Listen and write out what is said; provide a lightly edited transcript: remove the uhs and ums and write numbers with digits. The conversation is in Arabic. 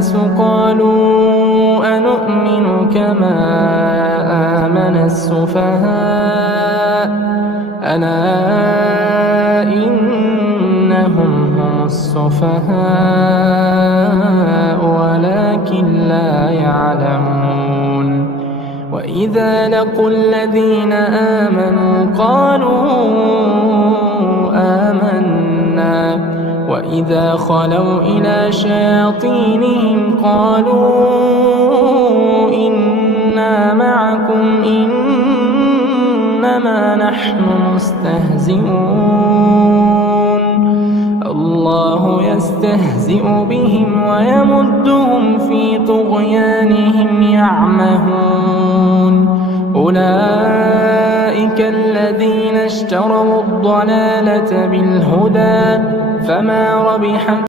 الناس قالوا أنؤمن كما آمن السفهاء ألا إنهم هم السفهاء ولكن لا يعلمون وإذا لقوا الذين آمنوا قالوا آمنا وإذا خلوا إلى شياطينهم قالوا إنا معكم إنما نحن مستهزئون الله يستهزئ بهم ويمدهم في طغيانهم يعمهون أولئك الذين اشتروا الضلالة بالهدى فما ربحت